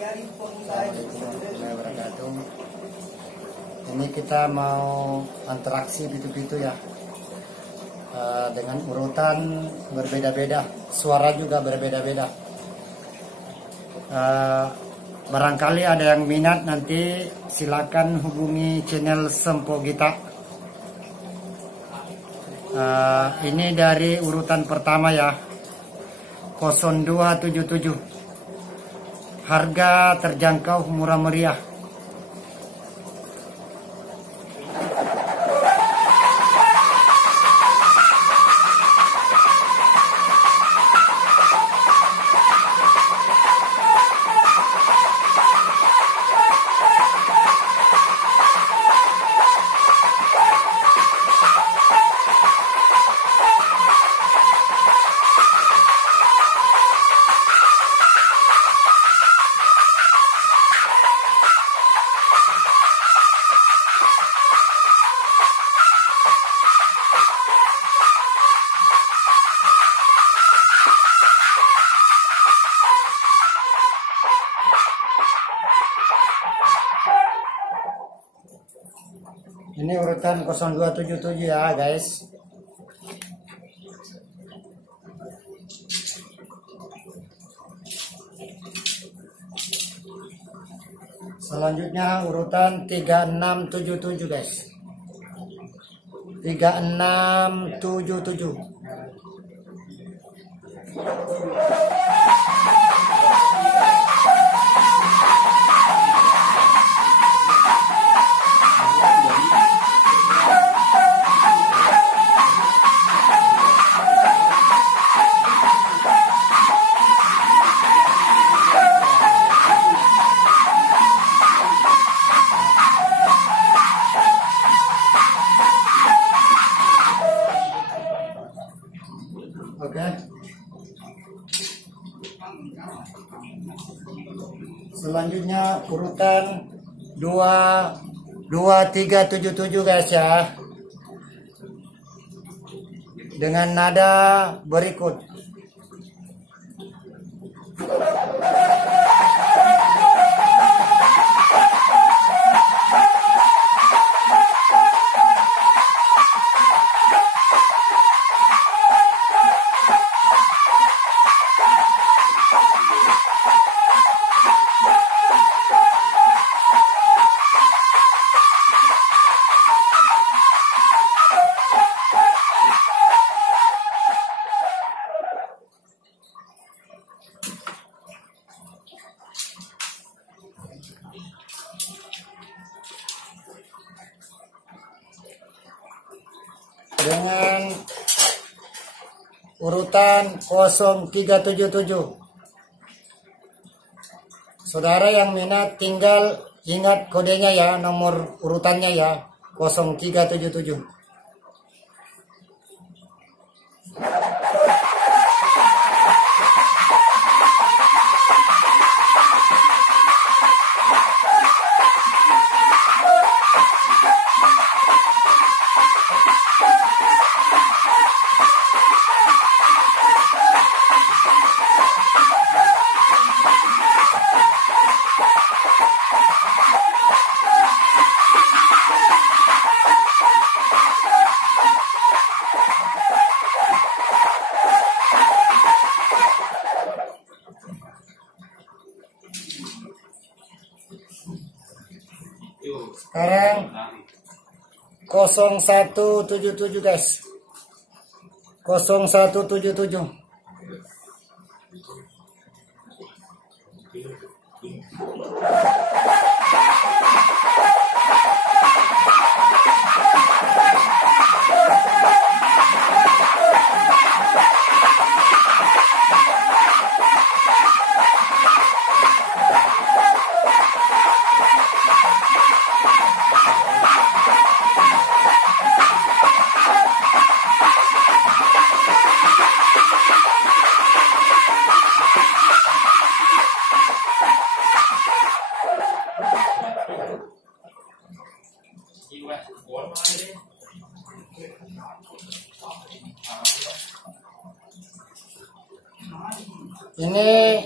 Assalamualaikum warahmatullahi wabarakatuh. Ini kita mau interaksi pitu-pitu ya, dengan urutan berbeda-beda, suara juga berbeda-beda. Barangkali ada yang minat, nanti silakan hubungi channel Sempo Gita. Ini dari urutan pertama ya, 0277. Harga terjangkau, murah meriah. Ini urutan 0277 ya guys. Selanjutnya urutan 3677 guys. 3677. Oke. Selanjutnya urutan 2377 guys ya. Dengan nada berikut. Dengan urutan 0377. Saudara yang minat tinggal ingat kodenya ya, nomor urutannya ya, 0377. Sekarang 0177 guys. 0177. Ini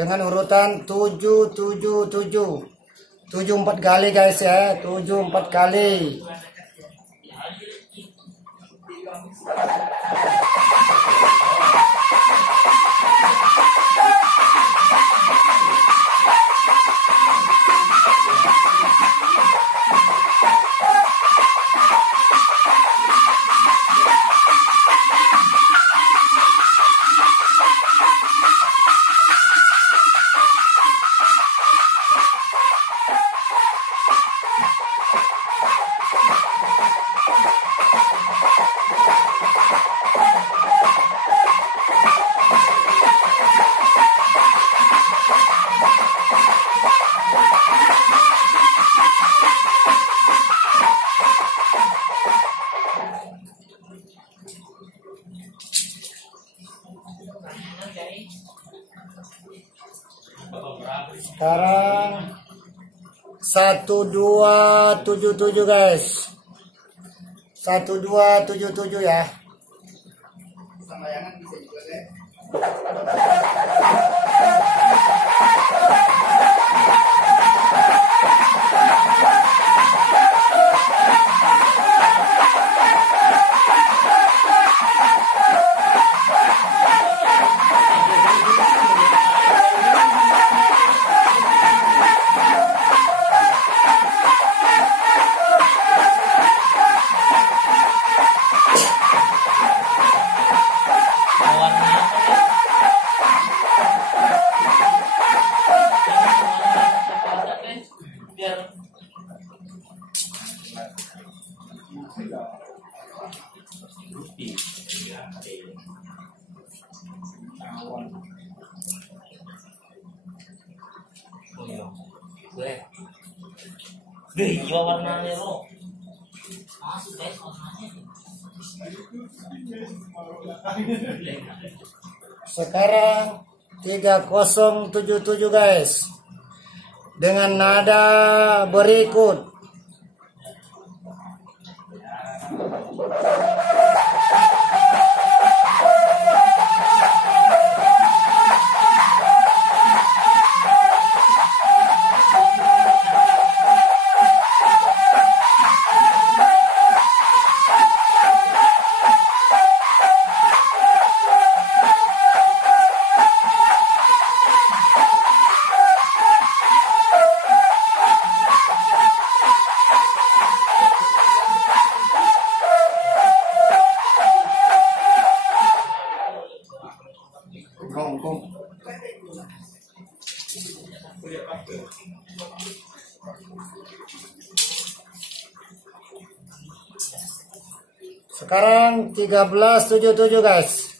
dengan urutan 777. 7 4 kali guys ya, 7 4 kali. Sekarang 1277 guys. 1277 ya. Sambayangan bisa juga guys. Iya warnanya lo. Masuk guys warnanya. Sekarang 3077 guys. Dengan nada berikut. Sekarang 1377 guys.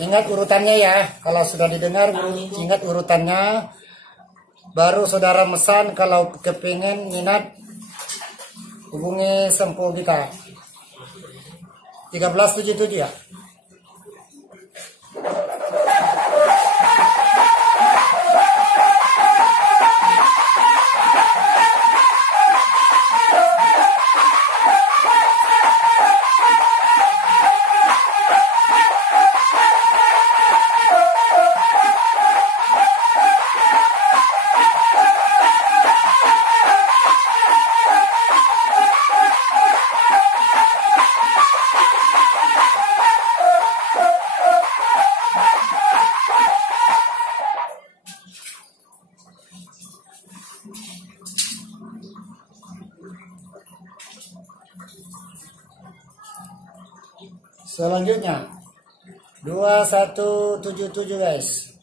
Ingat urutannya ya. Kalau sudah didengar ingat urutannya. Baru saudara mesan kalau kepingin minat hubungi Sempo kita. 1377 ya. Selanjutnya 2177 guys.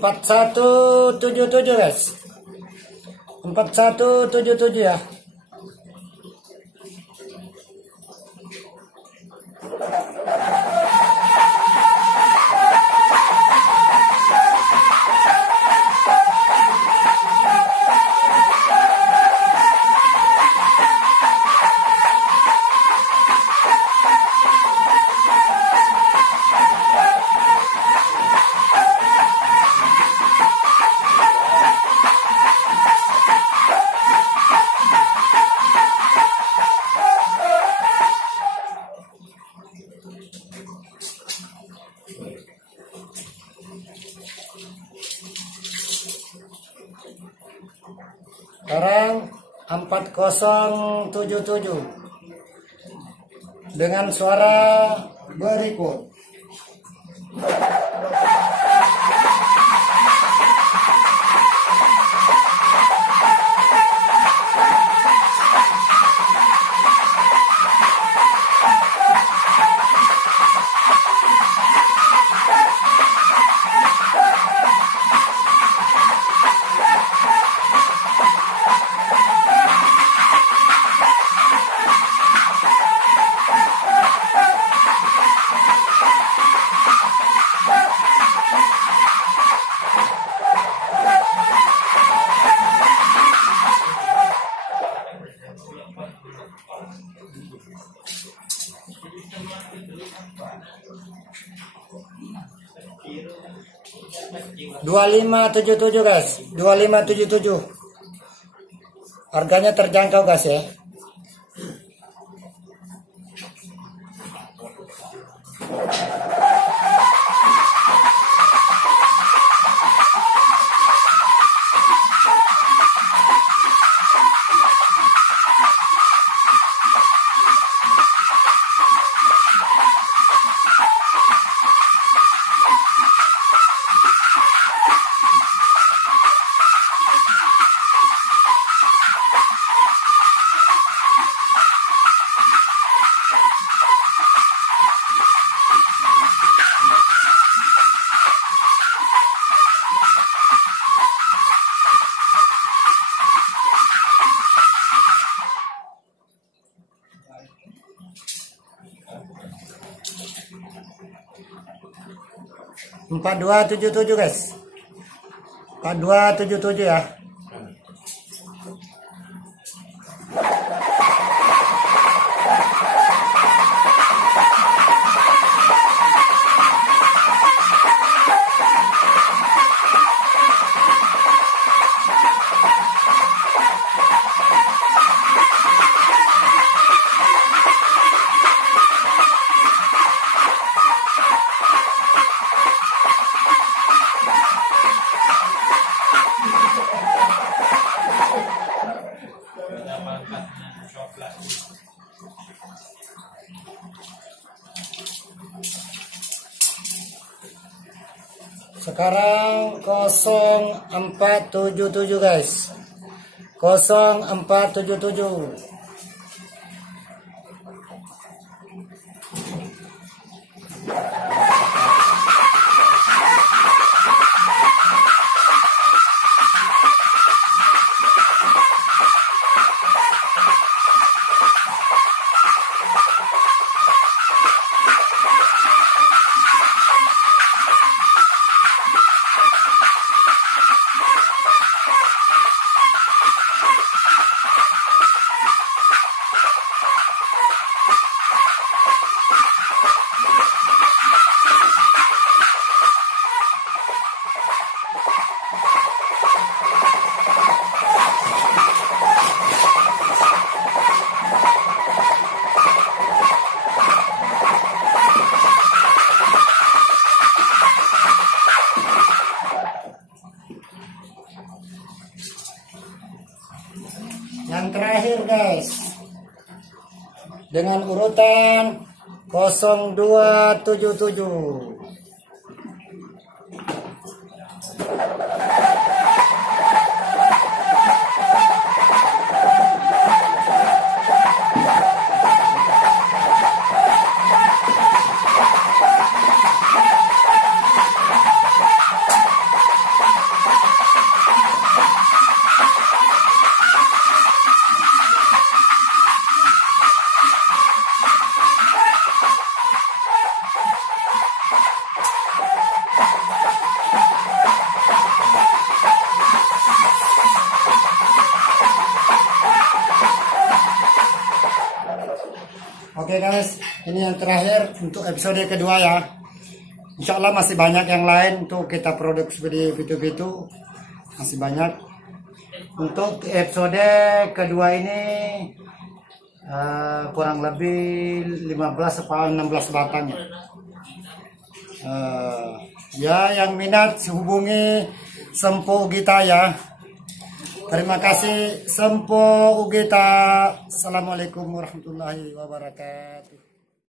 4177 guys. 4177 ya. Sekarang 4077 dengan suara berikut. Dua 2577 guys, 2577. Harganya terjangkau guys ya. Empat dua tujuh tujuh guys, 4277 ya. Sekarang 0477 guys, 0477. Yang terakhir guys, dengan urutan 0277. Oke guys, ini yang terakhir untuk episode kedua ya. Insya Allah masih banyak yang lain untuk kita produksi video-video, masih banyak. Untuk episode kedua ini kurang lebih 15 atau 16 batang ya. Ya, yang minat hubungi Sempo Ugita ya. Terima kasih Sempo Ugita. Assalamualaikum warahmatullahi wabarakatuh.